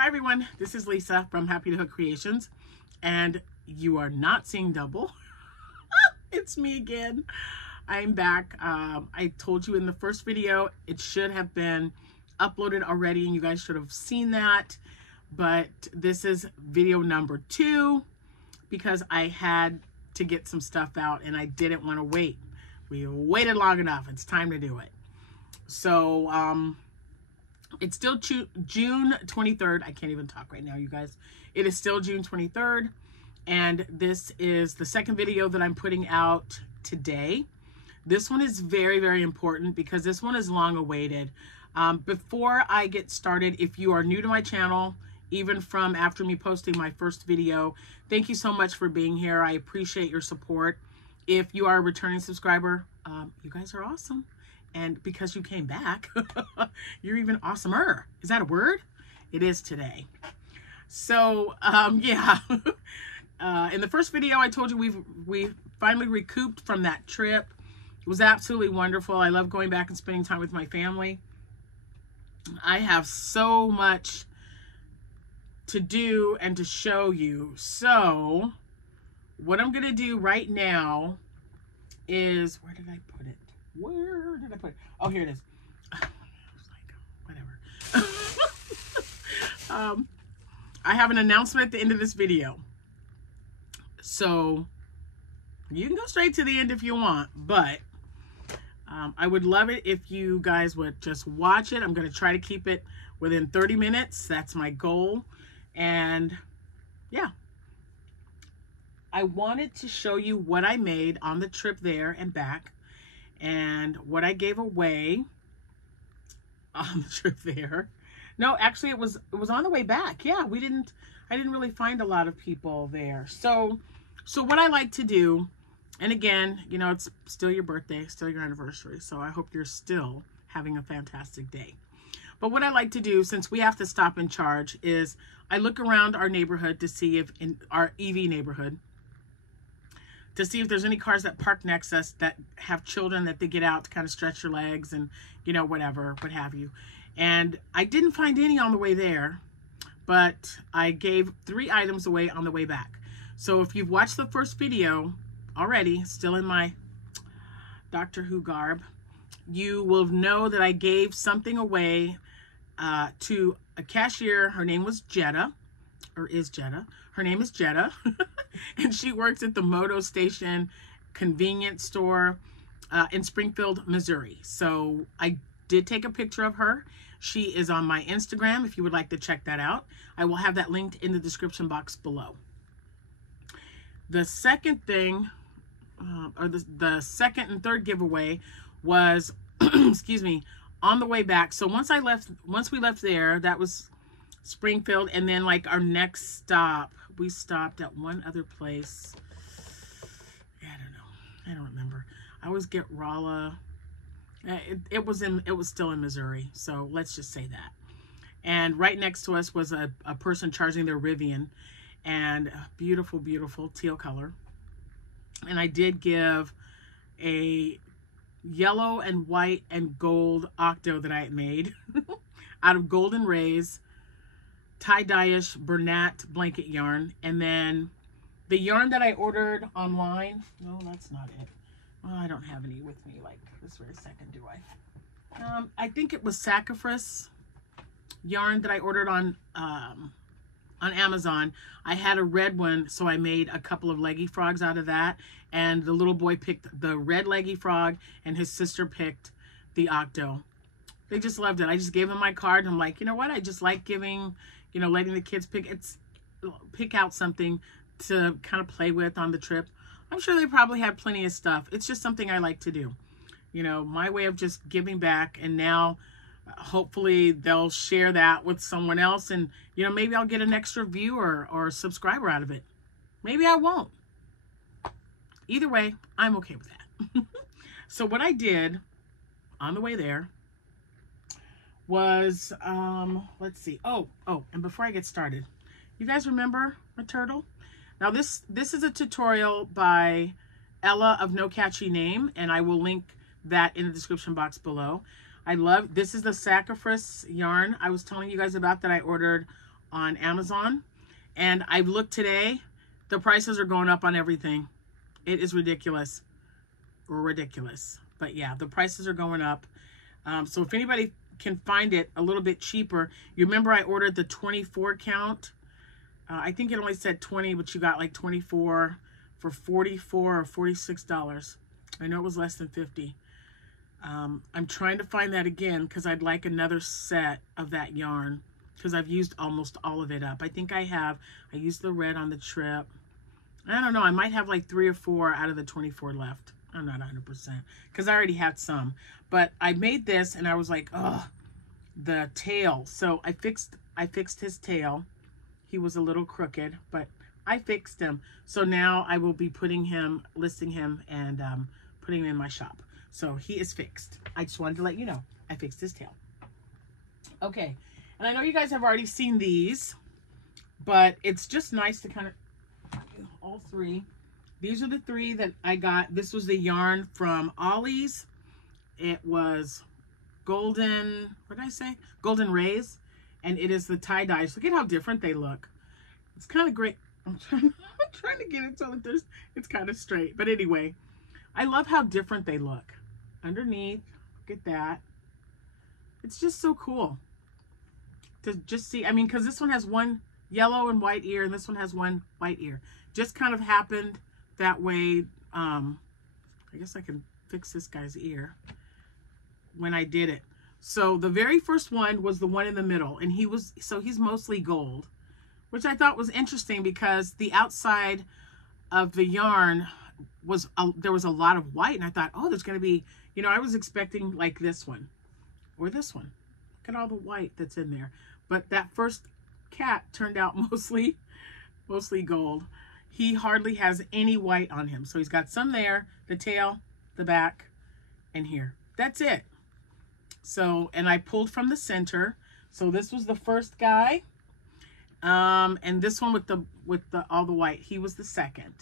Hi everyone, this is Lisa from Happytohook Creations, and you are not seeing double. It's me again. I'm back. I told you in the first video, it should have been uploaded already and you guys should have seen that, but this is video number 2 because I had to get some stuff out and I didn't want to wait. We waited long enough. It's time to do it. So, it's still June 23rd. I can't even talk right now, you guys. It is still June 23rd. And this is the second video that I'm putting out today. This one is very, very important because this one is long awaited. Before I get started, if you are new to my channel, even from after me posting my first video, thank you so much for being here. I appreciate your support. If you are a returning subscriber, you guys are awesome. And because you came back, you're even awesomer. Is that a word? It is today. So, yeah. In the first video, I told you we finally recouped from that trip. It was absolutely wonderful. I love going back and spending time with my family. I have so much to do and to show you. So, what I'm going to do right now is, where did I put it? Where did I put it? Oh, here it is. I was like, whatever. I have an announcement at the end of this video. So you can go straight to the end if you want, but I would love it if you guys would just watch it. I'm going to try to keep it within 30 minutes. That's my goal. And yeah, I wanted to show you what I made on the trip there and back, and what I gave away on the trip there. No, actually it was on the way back. Yeah, I didn't really find a lot of people there. So what I like to do, and again, you know, it's still your birthday, still your anniversary, so I hope you're still having a fantastic day. But what I like to do, since we have to stop and charge, is I look around our neighborhood to see if, in our EV neighborhood, to see if there's any cars that park next to us that have children that they get out to kind of stretch your legs and, you know, whatever, what have you. And I didn't find any on the way there, but I gave 3 items away on the way back. So if you've watched the first video already, still in my Doctor Who garb, you will know that I gave something away to a cashier. Her name was Jetta, or is Jetta. Her name is Jetta, and she works at the Moto Station convenience store in Springfield, Missouri. So I did take a picture of her. She is on my Instagram if you would like to check that out. I will have that linked in the description box below. The second thing, or the second and third giveaway was, excuse me, on the way back. So once we left there, that was Springfield, and then like our next stop, we stopped at one other place. Yeah, I don't remember. I always get Rolla. It was still in Missouri, so let's just say that. And right next to us was a person charging their Rivian, and a beautiful, beautiful teal color. And I did give a yellow and white and gold octo that I had made out of golden rays, tie-dye-ish Bernat blanket yarn. And then the yarn that I ordered online, no, that's not it. Oh, I don't have any with me like this very second, do I? I think it was sacrifice yarn that I ordered on Amazon. I had a red one, so I made a couple of leggy frogs out of that. And the little boy picked the red leggy frog, and his sister picked the octo. They just loved it. I just gave them my card, and I'm like, you know what? I just like giving, you know, letting the kids pick out something to kind of play with on the trip. I'm sure they probably had plenty of stuff. It's just something I like to do. You know, my way of just giving back, and now hopefully they'll share that with someone else, and, you know, maybe I'll get an extra viewer or subscriber out of it. Maybe I won't. Either way, I'm okay with that. So what I did on the way there was, let's see. Oh, and before I get started, you guys remember my turtle? Now this is a tutorial by Ella of No Catchy Name, and I will link that in the description box below. I love, this is the sacrifice yarn I was telling you guys about that I ordered on Amazon. And I've looked today, the prices are going up on everything. It is ridiculous. Ridiculous. But yeah, the prices are going up. So if anybody can find it a little bit cheaper, you remember I ordered the 24 count. I think it only said 20, but you got like 24 for $44 or $46. I know it was less than 50. I'm trying to find that again because I'd like another set of that yarn because I've used almost all of it up. I think I used the red on the trip. I don't know, I might have like 3 or 4 out of the 24 left. I'm not 100% because I already had some. But I made this and I was like, oh, the tail. So I fixed his tail. He was a little crooked, but I fixed him. So now I will be listing him and putting him in my shop. So he is fixed. I just wanted to let you know I fixed his tail. Okay, and I know you guys have already seen these, but it's just nice to kind of, all 3. These are the 3 that I got. This was the yarn from Ollie's. It was golden, what did I say? Golden Rays. And it is the tie-dyes. Look at how different they look. It's kind of great. I'm trying to get it so that it's kind of straight. But anyway, I love how different they look. Underneath, look at that. It's just so cool to just see. I mean, because this one has one yellow and white ear, and this one has one white ear. Just kind of happened that way. I guess I can fix this guy's ear when I did it. So the very first one was the one in the middle, and he's mostly gold, which I thought was interesting because the outside of the yarn there was a lot of white, and I thought, oh, there's going to be, you know, I was expecting like this one or this one. Look at all the white that's in there. But that first cat turned out mostly gold. He hardly has any white on him. So he's got some there, the tail, the back, and here. That's it. So, and I pulled from the center. So this was the first guy. And this one with all the white, he was the second.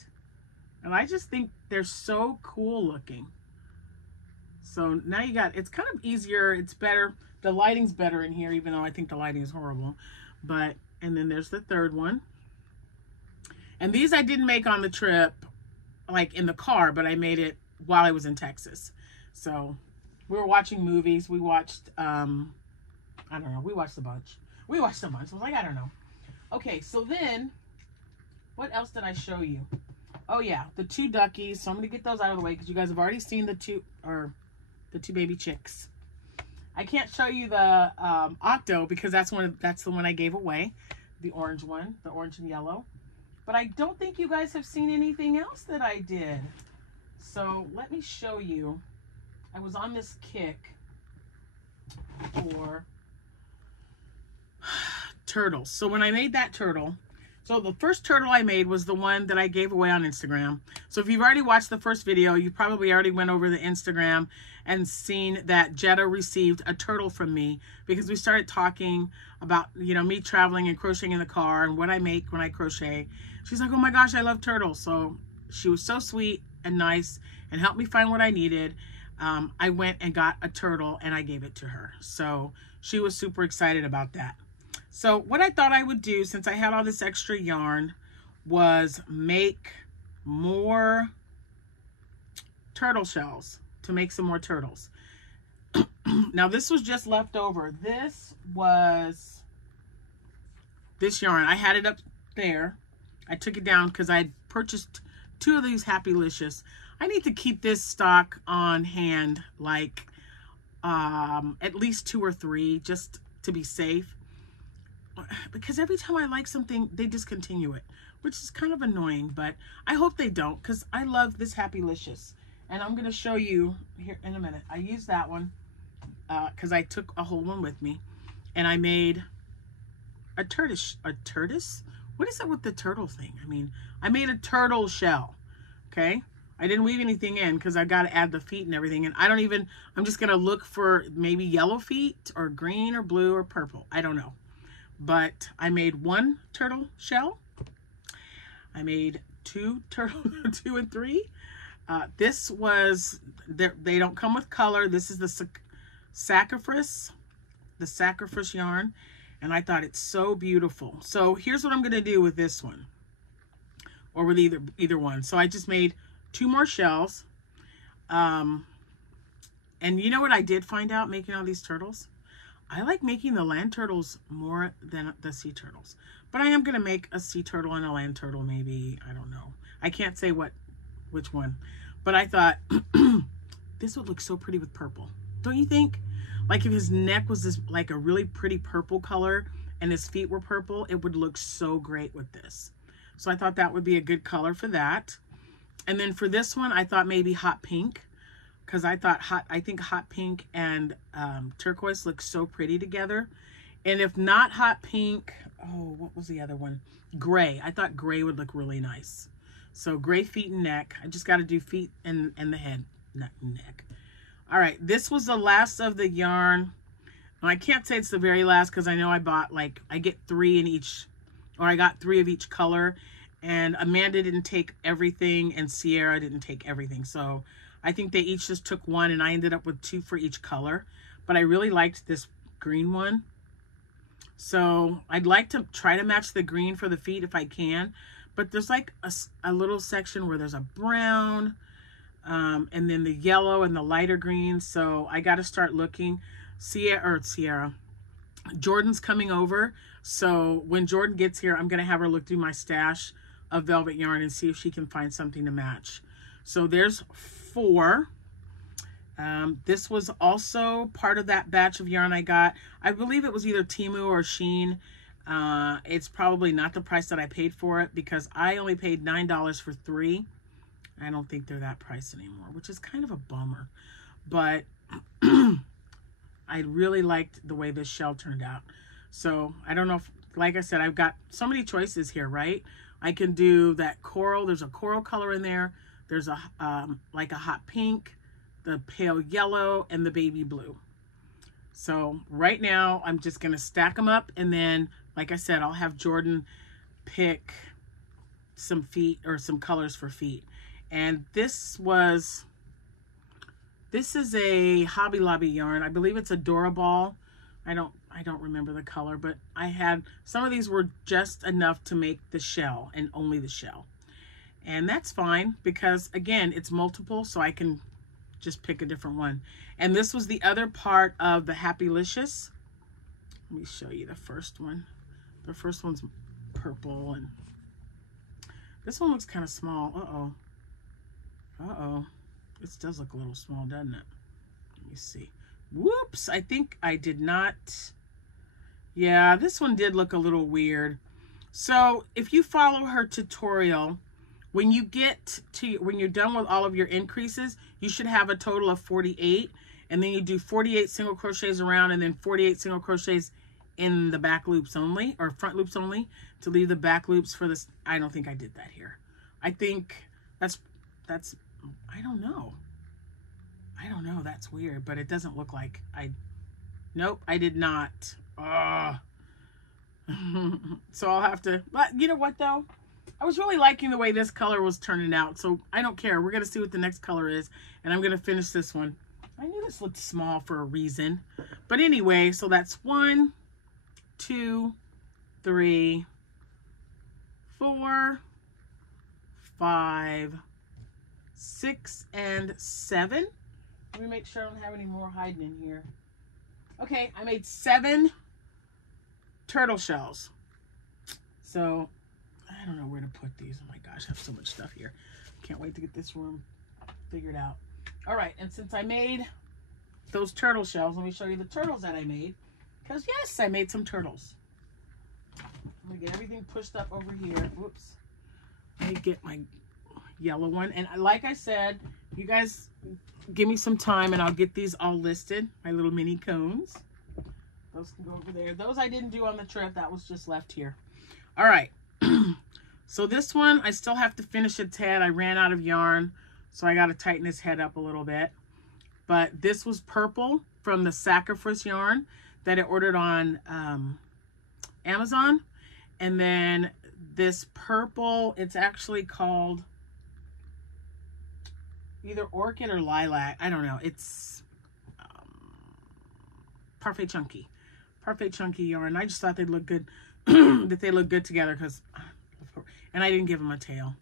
And I just think they're so cool looking. So now you got, it's kind of easier. It's better. The lighting's better in here, even though I think the lighting is horrible. But, and then there's the third one. And these I didn't make on the trip, like in the car, but I made it while I was in Texas. So we were watching movies. We watched, I don't know, we watched a bunch. I was like, I don't know. Okay, so then, what else did I show you? Oh yeah, the 2 duckies. So I'm gonna get those out of the way because you guys have already seen the two baby chicks. I can't show you the octo because that's the one I gave away, the orange one, the orange and yellow. But I don't think you guys have seen anything else that I did. So let me show you. I was on this kick for turtles. So when I made that turtle, so the first turtle I made was the one that I gave away on Instagram. So if you've already watched the first video, you probably already went over the Instagram and seen that Jetta received a turtle from me because we started talking about, you know, me traveling and crocheting in the car and what I make when I crochet. She's like, oh my gosh, I love turtles. So she was so sweet and nice and helped me find what I needed. I went and got a turtle and I gave it to her. So she was super excited about that. So what I thought I would do, since I had all this extra yarn, was make more turtle shells to make some more turtles. Now this was just left over. This was this yarn. I had it up there. I took it down because I purchased 2 of these Happylicious. I need to keep this stock on hand, like at least 2 or 3, just to be safe. Because every time I like something, they discontinue it, which is kind of annoying, but I hope they don't because I love this Happylicious. And I'm going to show you here in a minute. I used that one because I took a whole one with me, and I made a tortoise. What is it with the turtle thing? I mean, I made a turtle shell, okay? I didn't weave anything in because I got to add the feet and everything. And I'm just going to look for maybe yellow feet or green or blue or purple. I don't know. But I made 1 turtle shell. I made 2 and 3. This was, they don't come with color. This is the sacrifice yarn. And I thought it's so beautiful. So here's what I'm going to do with this one, or with either one. So I just made 2 more shells. And you know what I did find out making all these turtles? I like making the land turtles more than the sea turtles. But I am going to make a sea turtle and a land turtle maybe. I don't know. I can't say which one. But I thought this would look so pretty with purple. Don't you think? Like if his neck was this like a really pretty purple color and his feet were purple, it would look so great with this. So I thought that would be a good color for that. And then for this one, I thought maybe hot pink, because I think hot pink and turquoise look so pretty together. And if not hot pink, oh, what was the other one? Gray. I thought gray would look really nice. So gray feet and neck. I just got to do feet and the head, not neck. All right, this was the last of the yarn. Now, I can't say it's the very last because I know I bought like, I get 3 in each, or I got 3 of each color. And Amanda didn't take everything and Sierra didn't take everything. So I think they each just took 1 and I ended up with 2 for each color. But I really liked this green one. So I'd like to try to match the green for the feet if I can. But there's like a little section where there's a brown, and then the yellow and the lighter green. So I got to start looking. Sierra. Jordan's coming over. So when Jordan gets here, I'm going to have her look through my stash of velvet yarn and see if she can find something to match. So there's 4. This was also part of that batch of yarn I got. I believe it was either Temu or Shein. It's probably not the price that I paid for it because I only paid $9 for 3. I don't think they're that price anymore, which is kind of a bummer. But I really liked the way this shell turned out. So I don't know if, like I said, I've got so many choices here, right? I can do that coral. There's a coral color in there. There's a like a hot pink, the pale yellow, and the baby blue. So right now I'm just going to stack them up. And then, like I said, I'll have Jordan pick some feet or some colors for feet. And this is a Hobby Lobby yarn. I believe it's a Dora Ball. I don't remember the color, but I had some of these were just enough to make the shell and only the shell. And that's fine because again, it's multiple, so I can just pick a different one. And this was the other part of the Happylicious. Let me show you the first one. The first one's purple and this one looks kind of small. Uh-oh. This does look a little small, doesn't it? Let me see. Whoops, I think I did not. Yeah, this one did look a little weird. So if you follow her tutorial, when you're done with all of your increases, you should have a total of 48. And then you do 48 single crochets around and then 48 single crochets in the back loops only, or front loops only, to leave the back loops for this. I don't think I did that here. I think that's I don't know. That's weird, but it doesn't look like nope, I did not. So I'll have to, but you know what though? I was really liking the way this color was turning out, so I don't care. We're going to see what the next color is, and I'm going to finish this one. I knew this looked small for a reason. But anyway, so that's 1, 2, 3, 4, 5, 6, and 7. Let me make sure I don't have any more hiding in here. Okay, I made 7 turtle shells. So I don't know where to put these. Oh my gosh, I have so much stuff here. Can't wait to get this room figured out. All right, and since I made those turtle shells, let me show you the turtles that I made. Because yes, I made some turtles. I'm gonna get everything pushed up over here. Whoops. Let me get my yellow one. And like I said, you guys give me some time and I'll get these all listed. My little mini cones. Those can go over there. Those I didn't do on the trip. That was just left here. All right. So this one, I still have to finish its head. I ran out of yarn, so I got to tighten his head up a little bit. But this was purple from the Sacrifice yarn that I ordered on Amazon. And then this purple, it's actually called either Orchid or Lilac. I don't know. It's Parfait Chunky. Parfait chunky yarn. I just thought they'd look good, that they look good together because, and I didn't give them a tail.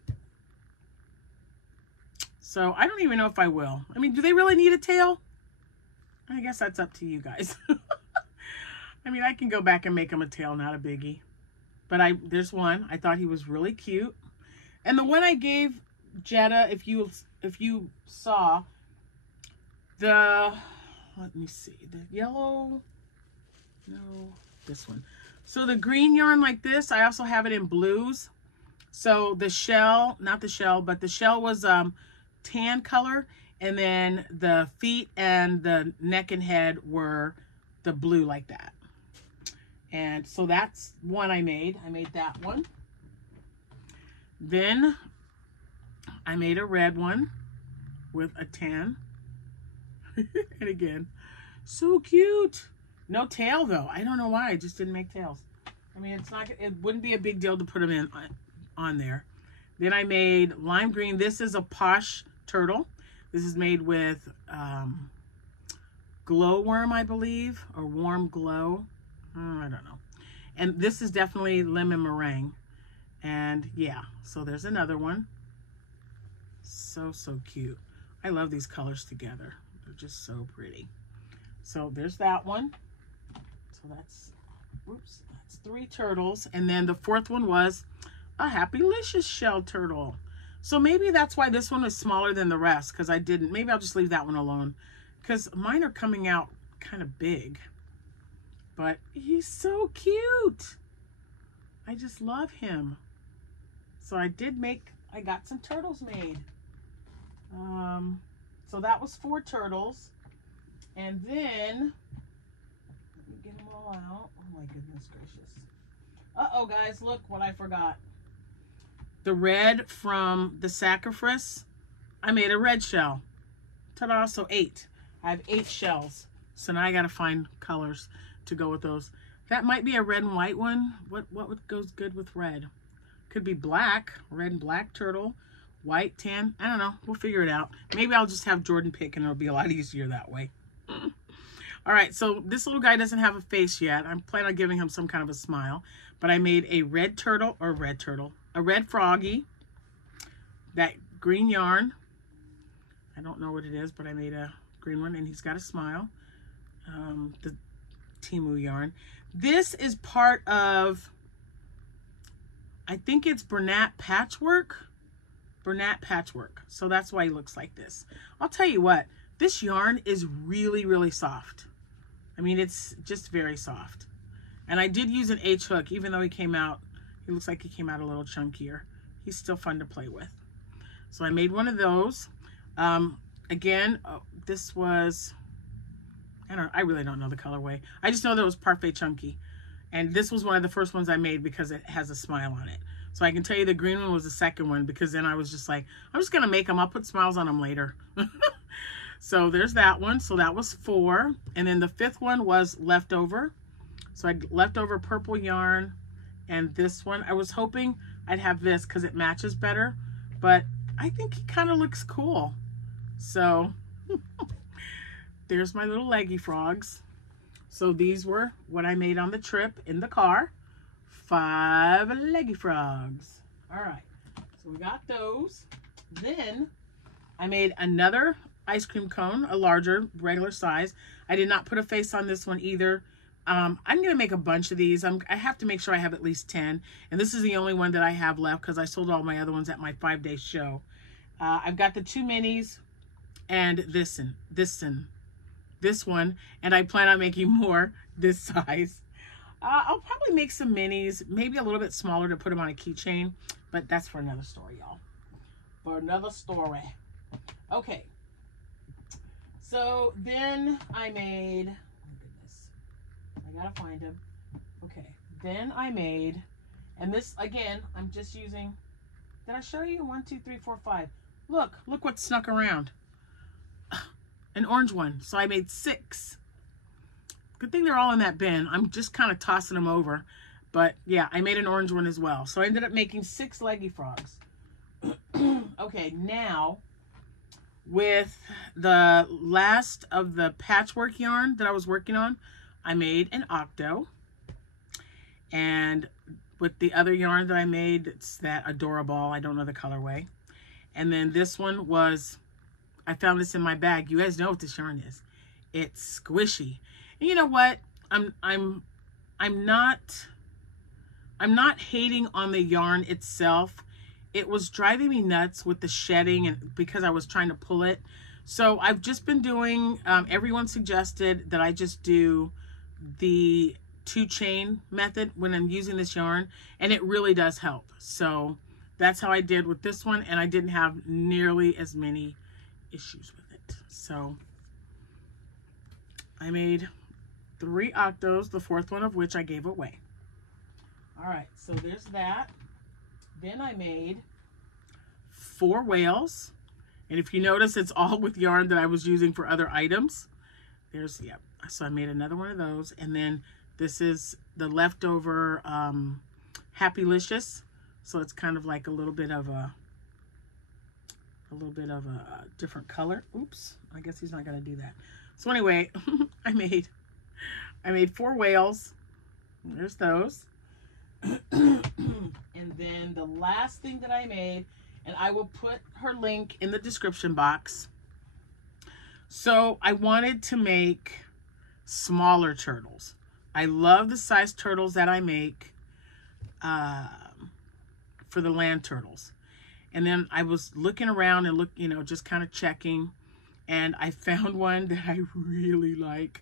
So I don't even know if I will. I mean, do they really need a tail? I guess that's up to you guys. I mean, I can go back and make them a tail, not a biggie. But there's one. I thought he was really cute. And the one I gave Jetta, if you saw, let me see, the yellow, no, this one. So the green yarn like this, I also have it in blues. So the shell, not the shell, but the shell was tan color, and then the feet and the neck and head were the blue like that. And so that's one I made. I made that one. Then I made a red one with a tan. And again, so cute. No tail though. I don't know why. I just didn't make tails. I mean, it wouldn't be a big deal to put them in on there. Then I made lime green. This is a Posh turtle. This is made with glowworm, I believe, or warm glow. I don't know. And this is definitely lemon meringue. And yeah, so there's another one. So cute. I love these colors together. They're just so pretty. So there's that one. So that's 3 turtles. And then the 4th one was a Happylicious shell turtle. So maybe that's why this one is smaller than the rest, because maybe I'll just leave that one alone, because mine are coming out kind of big. But he's so cute. I just love him. So I got some turtles made. So that was 4 turtles. And then, let me get them all out. Oh my goodness gracious. Uh-oh, guys, look what I forgot. The red from the sacrifice, I made a red shell. Ta-da, so 8. I have 8 shells. So now I gotta find colors to go with those. That might be a red and white one. What goes good with red? Could be black, red and black turtle, white, tan. I don't know. We'll figure it out. Maybe I'll just have Jordan pick and it'll be a lot easier that way. All right, so this little guy doesn't have a face yet. I'm planning on giving him some kind of a smile. But I made a red turtle, a red froggy, that green yarn. I don't know what it is, but I made a green one, and he's got a smile. The Timu yarn. This is part of, I think it's Bernat Patchwork. So that's why he looks like this. I'll tell you what, this yarn is really, really soft. I mean, it's just very soft. And I did use an H hook, even though he looks like he came out a little chunkier. He's still fun to play with. So I made one of those. Again, this was, I really don't know the colorway. I just know that it was Parfait Chunky. And this was one of the first ones I made because it has a smile on it. So I can tell you the green one was the second one, because then I was just like, I'm just gonna make them. I'll put smiles on them later. So there's that one. So that was 4. And then the 5th one was leftover. So I had leftover purple yarn, and this one. I was hoping I'd have this because it matches better, but I think he kind of looks cool. So there's my little leggy frogs. So these were what I made on the trip in the car. 5 leggy frogs. All right, so we got those. Then I made another ice cream cone, a larger, regular size. I did not put a face on this one either. I'm going to make a bunch of these. I have to make sure I have at least 10. And this is the only one that I have left because I sold all my other ones at my 5-day show. I've got the 2 minis and this one. And I plan on making more this size. I'll probably make some minis, maybe a little bit smaller to put them on a keychain. But that's for another story, y'all. For another story. Okay. So then I made... I gotta find him. Okay, then I made, and this again, I'm just using, did I show you? 1, 2, 3, 4, 5. Look what snuck around. An orange one. So I made 6. Good thing they're all in that bin. I'm just kind of tossing them over. But yeah, I made an orange one as well. So I ended up making 6 leggy frogs. Okay, now with the last of the patchwork yarn that I was working on, I made an octo, and with the other yarn that I made, it's that adorable, I don't know the colorway. And then this one was, I found this in my bag. You guys know what this yarn is. It's squishy. And you know what? I'm not hating on the yarn itself. It was driving me nuts with the shedding, and because I was trying to pull it. So I've just been doing, everyone suggested that I just do the 2-chain method when I'm using this yarn, and it really does help. So that's how I did with this one, and I didn't have nearly as many issues with it. So I made 3 octos, the 4th one of which I gave away. All right, so there's that. Then I made 4 whales. And if you notice, it's all with yarn that I was using for other items. There's, yep. So I made another one of those. And then this is the leftover Happylicious. So it's kind of like a little bit of a different color. Oops, I guess he's not gonna do that. So anyway, I made 4 whales. There's those. And then the last thing that I made, and I will put her link in the description box. So I wanted to make smaller turtles. I love the size turtles that I make for the land turtles. And then I was looking around and just kind of checking, and I found one that I really like.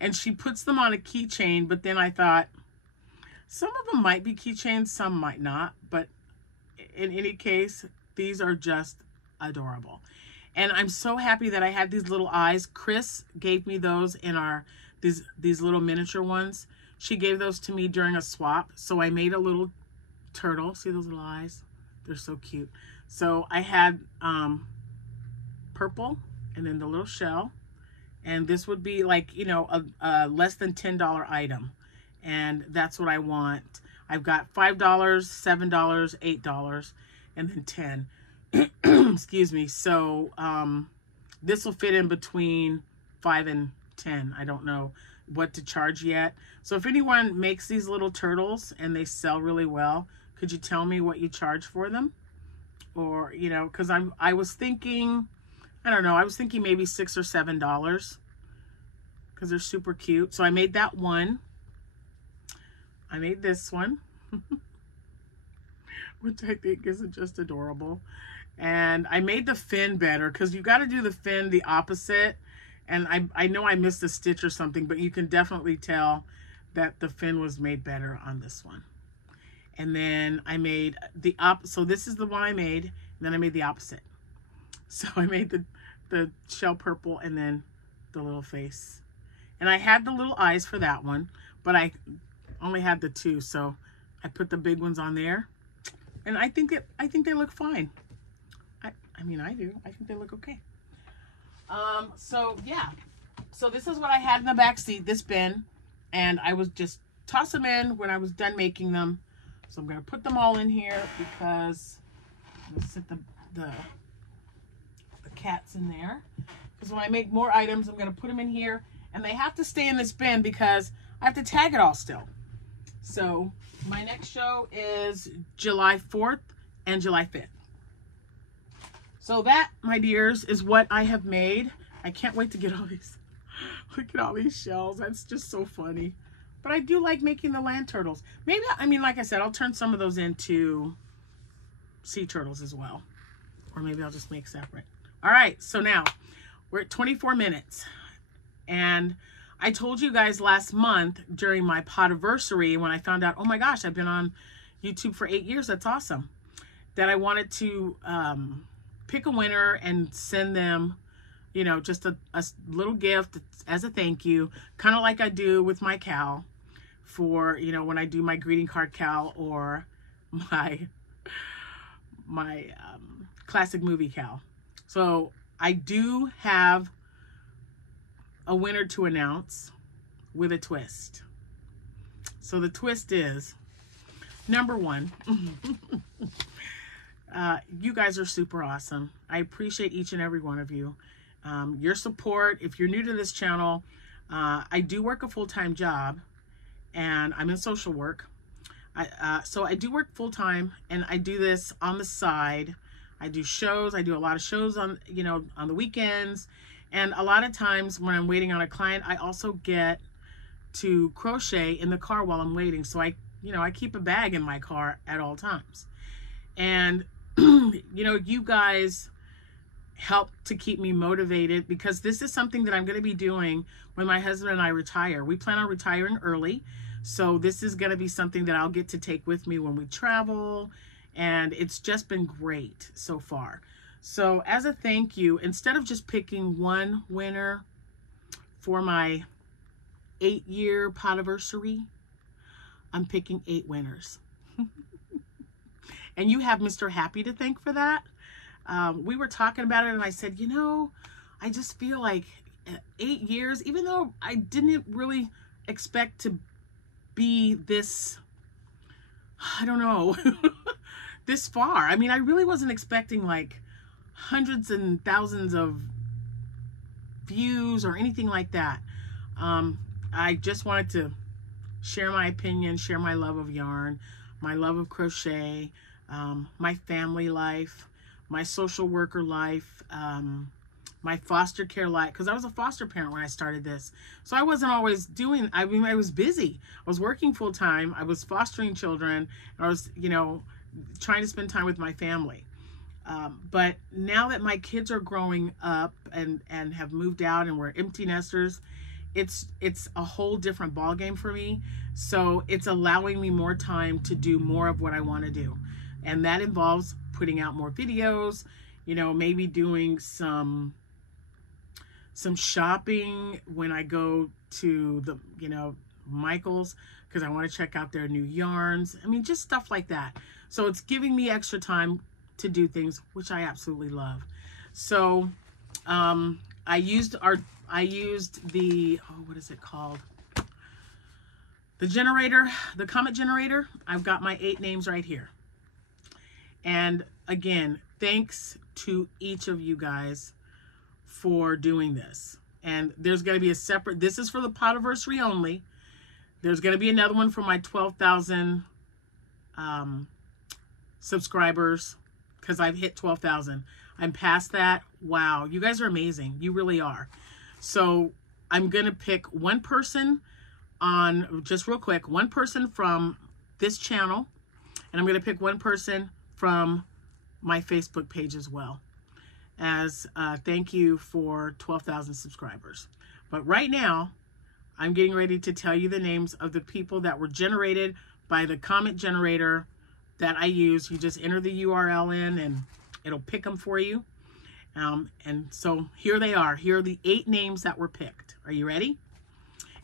And she puts them on a keychain, but then I thought, some of them might be keychains, some might not, but in any case, these are just adorable. And I'm so happy that I had these little eyes. Chris gave me those in these little miniature ones. She gave those to me during a swap. So I made a little turtle. See those little eyes? They're so cute. So I had purple and then the little shell. And this would be like, a less than $10 item. And that's what I want. I've got $5, $7, $8, and then 10. Excuse me. So this will fit in between 5 and 10. I don't know what to charge yet. So if anyone makes these little turtles and they sell really well, could you tell me what you charge for them? Or, because I was thinking, I don't know, I was thinking maybe $6 or $7 because they're super cute. So I made that one. I made this one, which I think is just adorable. And I made the fin better because you got to do the fin the opposite. And I know I missed a stitch or something, but you can definitely tell that the fin was made better on this one. And then I made the so this is the one I made, and then I made the opposite. So I made the shell purple and then the little face. And I had the little eyes for that one, but I only had the 2, so I put the big ones on there, and I think they look fine. I mean, I do. I think they look okay. So yeah, so this is what I had in the back seat, this bin, and I was just toss them in when I was done making them. So I'm gonna put them all in here because I'm gonna sit the cats in there, because when I make more items, I'm gonna put them in here, and they have to stay in this bin because I have to tag it all still. So my next show is July 4th and July 5th. So that, my dears, is what I have made. I can't wait to get all these, look at all these shells. That's just so funny. But I do like making the land turtles. Maybe, I mean, like I said, I'll turn some of those into sea turtles as well. Or maybe I'll just make separate. All right, so now we're at 24 minutes. And I told you guys last month during my Potiversary, when I found out, oh my gosh, I've been on YouTube for 8 years, that's awesome, that I wanted to pick a winner and send them, just a little gift as a thank you, kind of like I do with my cow for, when I do my greeting card cow or my classic movie cow. So I do have a winner to announce with a twist. So the twist is, number one, you guys are super awesome. I appreciate each and every one of you. Your support. If you're new to this channel, I do work a full-time job, and I'm in social work. So I do work full-time, and I do this on the side. I do shows. I do a lot of shows on, on the weekends. And a lot of times when I'm waiting on a client, I also get to crochet in the car while I'm waiting. So I keep a bag in my car at all times. And, you guys help to keep me motivated, because this is something that I'm going to be doing when my husband and I retire. We plan on retiring early. So this is going to be something that I'll get to take with me when we travel. And it's just been great so far. So as a thank you, instead of just picking one winner for my 8-year podiversary, I'm picking 8 winners. And you have Mr. Happy to thank for that. We were talking about it, and I said, I just feel like 8 years, even though I didn't really expect to be this, I don't know, this far. I mean, I really wasn't expecting like hundreds and thousands of views or anything like that. I just wanted to share my opinion, share my love of yarn, my love of crochet, my family life, my social worker life, my foster care life, because I was a foster parent when I started this. So I wasn't always doing, I was busy. I was working full time. I was fostering children. I was, trying to spend time with my family. But now that my kids are growing up and have moved out and we're empty nesters, it's a whole different ballgame for me. So it's allowing me more time to do more of what I want to do. And that involves putting out more videos, maybe doing some shopping when I go to the, Michael's, because I want to check out their new yarns. I mean, just stuff like that. So it's giving me extra time to do things, which I absolutely love. So I used the, what is it called? The generator, the comment generator. I've got my 8 names right here. And again, thanks to each of you guys for doing this. And there's going to be a separate, this is for the podiversary only. There's going to be another one for my 12,000 subscribers, because I've hit 12,000. I'm past that. Wow, you guys are amazing. You really are. So I'm going to pick one person on, just real quick, one person from this channel, and I'm going to pick one person from my Facebook page as well, as thank you for 12,000 subscribers. But right now, I'm getting ready to tell you the names of the people that were generated by the comment generator that I use. You just enter the URL in and it'll pick them for you. And so here they are. Here are the 8 names that were picked. Are you ready?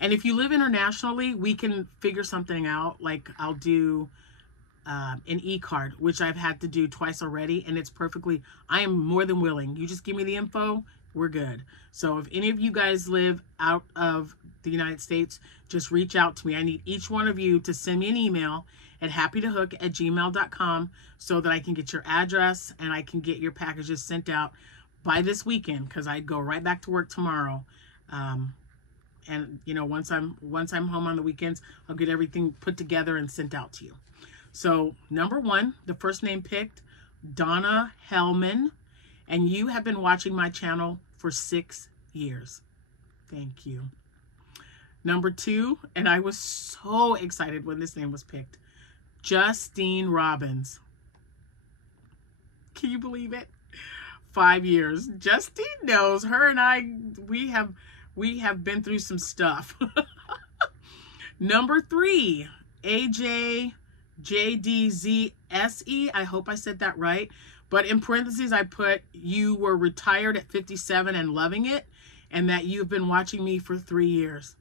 And if you live internationally, we can figure something out. Like I'll do an e-card, which I've had to do twice already, and it's perfectly, I am more than willing. You just give me the info, we're good. So if any of you guys live out of the United States, just reach out to me. I need each one of you to send me an email at happytohook@gmail.com so that I can get your address and I can get your packages sent out by this weekend, because I go right back to work tomorrow. And once I'm home on the weekends, I'll get everything put together and sent out to you. So number 1, the first name picked, Donna Hellman, and you have been watching my channel for 6 years. Thank you. Number 2, and I was so excited when this name was picked, Justine Robbins. Can you believe it? 5 years. Justine knows. Her and I, we have been through some stuff. Number 3, AJ JDZSE. I hope I said that right. But in parentheses, I put you were retired at 57 and loving it, and that you've been watching me for 3 years.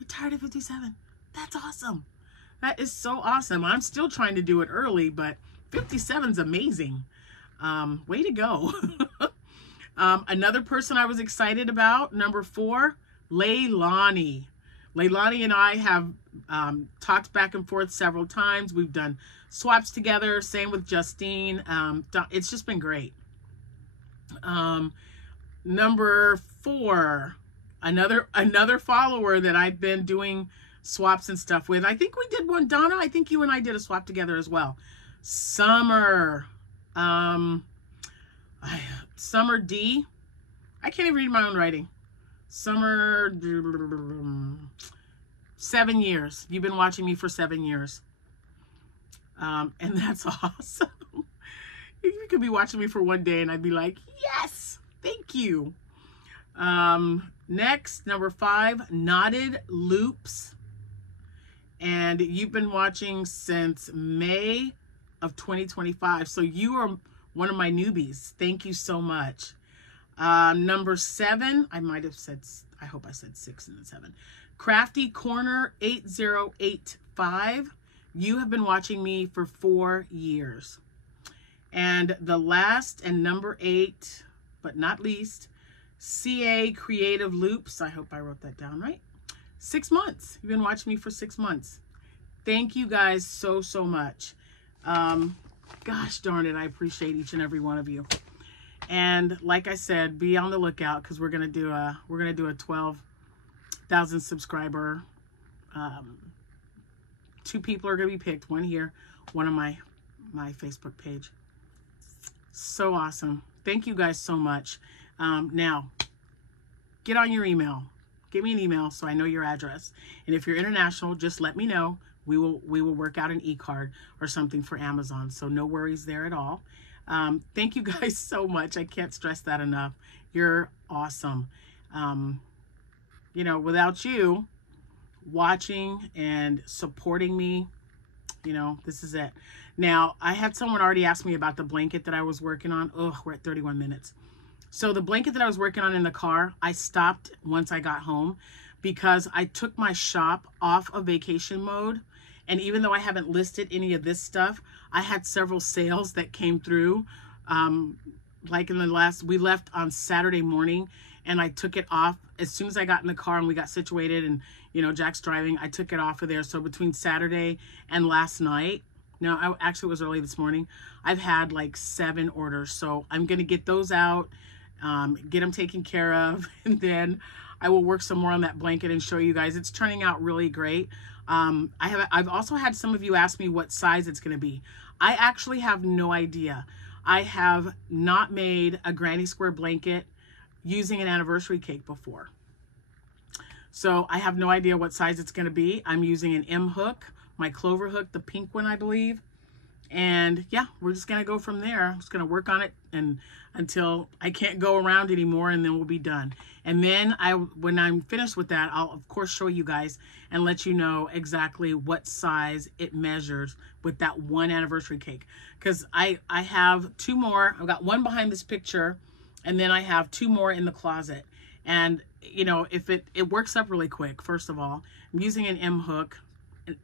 Retired at 57. That's awesome. That is so awesome. I'm still trying to do it early, but 57 is amazing. Way to go. Another person I was excited about, number 4, Leilani. Leilani and I have talked back and forth several times. We've done swaps together. Same with Justine. It's just been great. Number 4, another follower that I've been doing swaps and stuff with. I think we did one, Donna. I think you and I did a swap together as well. Summer. Summer D. I can't even read my own writing. Summer. 7 years. You've been watching me for 7 years. And that's awesome. You could be watching me for one day and I'd be like, yes, thank you. Next, number 5, Knotted Loops. And you've been watching since May of 2025. So you are one of my newbies. Thank you so much. Number 7, I might have said, I hope I said 6 and then 7. Crafty Corner 8085. You have been watching me for 4 years. And the last and number 8, but not least, CA Creative Loops. I hope I wrote that down right. 6 months. You've been watching me for 6 months. Thank you guys so, so much. Gosh darn it, I appreciate each and every one of you. And like I said, be on the lookout because we're gonna do a 12,000 subscriber. 2 people are gonna be picked. One here, one on my Facebook page. So awesome. Thank you guys so much. Now, get on your email. Give me an email so I know your address. And if you're international, just let me know. We will work out an e-card or something for Amazon. So no worries there at all. Thank you guys so much. I can't stress that enough. You're awesome. You know, without you watching and supporting me, you know, this is it. Now, I had someone already ask me about the blanket that I was working on. Oh, we're at 31 minutes. So the blanket that I was working on in the car, I stopped once I got home because I took my shop off of vacation mode. And even though I haven't listed any of this stuff, I had several sales that came through. Like in the last, we left on Saturday morning and I took it off as soon as I got in the car and we got situated and, you know, Jack's driving, I took it off of there. So between Saturday and last night, no, actually it was early this morning, I've had like 7 orders. So I'm going to get those out, get them taken care of, and then I will work some more on that blanket and show you guys. It's turning out really great. I've also had some of you ask me what size it's going to be. I actually have no idea. I have not made a granny square blanket using an anniversary cake before. So I have no idea what size it's going to be. I'm using an M hook, my clover hook, the pink one, I believe. And yeah, we're just going to go from there. I'm just going to work on it and until I can't go around anymore, and then we'll be done. And then when I'm finished with that, I'll of course show you guys and let you know exactly what size it measures with that one anniversary cake. Because I have 2 more. I've got 1 behind this picture, and then I have 2 more in the closet. And you know, if it works up really quick, first of all, I'm using an M hook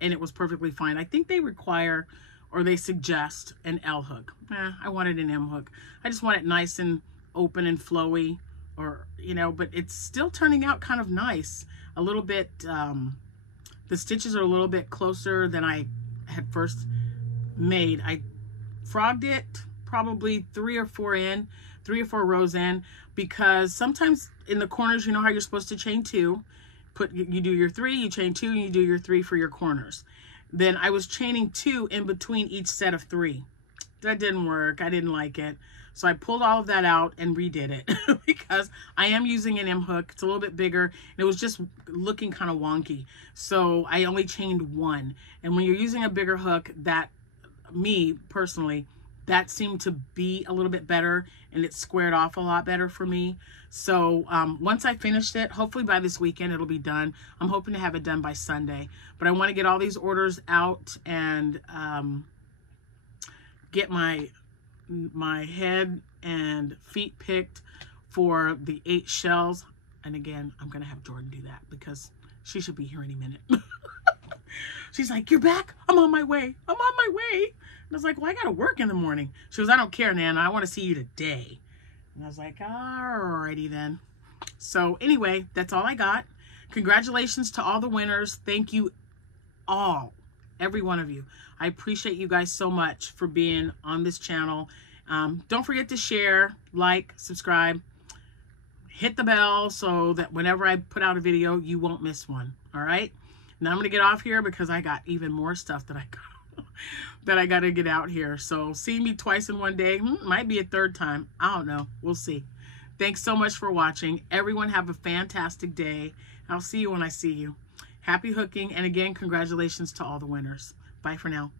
and it was perfectly fine. I think they require or they suggest an L hook. I wanted an M hook. I just want it nice and open and flowy, or, you know, but it's still turning out kind of nice. A little bit, the stitches are a little bit closer than I had first made. I frogged it probably 3 or 4 rows in, because sometimes in the corners, you know how you're supposed to chain 2. You do your 3, you chain 2, and you do your 3 for your corners. Then I was chaining 2 in between each set of 3. That didn't work. I didn't like it. So I pulled all of that out and redid it because I am using an M hook. It's a little bit bigger. And it was just looking kind of wonky. So I only chained 1. And when you're using a bigger hook, me personally, that seemed to be a little bit better, and it squared off a lot better for me. So once I finished it, hopefully by this weekend it'll be done. I'm hoping to have it done by Sunday, but I want to get all these orders out and get my head and feet picked for the 8 shells. And again, I'm gonna have Jordan do that because she should be here any minute. She's like, "You're back? I'm on my way. I'm on my way." And I was like, "Well, I gotta work in the morning." She goes, "I don't care, Nana. I want to see you today." And I was like, "Alrighty then." So anyway, that's all I got. Congratulations to all the winners. Thank you all, every one of you. I appreciate you guys so much for being on this channel. Don't forget to share, like, subscribe, hit the bell so that whenever I put out a video, you won't miss one. All right. Now I'm going to get off here because I got even more stuff that I got to get out here. So seeing me twice in one day, might be a third time. I don't know. We'll see. Thanks so much for watching. Everyone have a fantastic day. I'll see you when I see you. Happy hooking. And again, congratulations to all the winners. Bye for now.